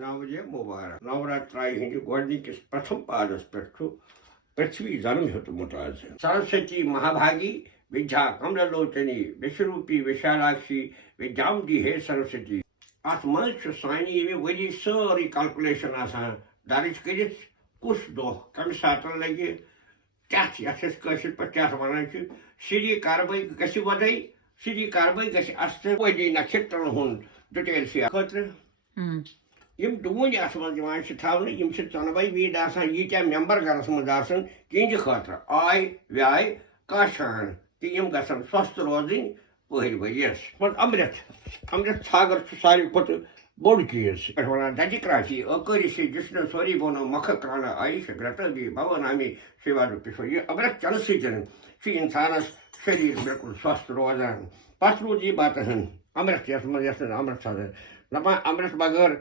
نوجے مبارک نوراترائی ہندِ گۄڈنِکِس پرتھم پادس پٮ۪ٹھ چھُ پرتھوی جنم ہیوٚتمُت آز سرسوتی مہابھاگی ودیا کملالوچنی وشروپی وشالاکشی ودیامتی ہے سرسوتی اتھ منٛز چھُ سانہِ ییٚمہِ ؤری سٲرٕے کلکولیشن آسان درٕج کٔرِتھ کُس دۄہ کمہِ ساتہٕ لگہِ کیٛاہ یتھ أسۍ کٲشِر پٲٹھۍ کیٛاہ ونان چھِ شری کاربٲے گژھِ وۄدٲے شری کاربٲے گژھِ اَستہٕ وٲدی نکھترن ہُنٛد ڈِٹیل چھِ خٲطرٕ یم ڈوٗنۍ اتھ منٛز یِوان چھِ تھاونہٕ یم چھِ ژۄنوَے ویٖڈ آسان ییٖتیاہ ممبر گرس منٛز آسان تِہنٛدِ خٲطرٕ آے ویاے کاشان تہٕ یم گژھن سوستھ روزٕنۍ پٔہرۍ ؤرِیس امرت ژھاگر چھُ ساروی کھۄتہٕ بوٚڑ چیٖز پٮ۪ٹھ ونان ددِکرٛاشی ٲکٲری سے جشن سوری بونو مکھ کرانا آیش گرتبی بھونامی شیوا روپیشو یہ امرت چنہٕ سۭتۍ چھُ انسانس شریر بالکل سوستھ روزان پتہٕ روٗد یہِ بتہٕ ہن امرت یتھ منٛز یتھ امرت دپان امرت بغٲر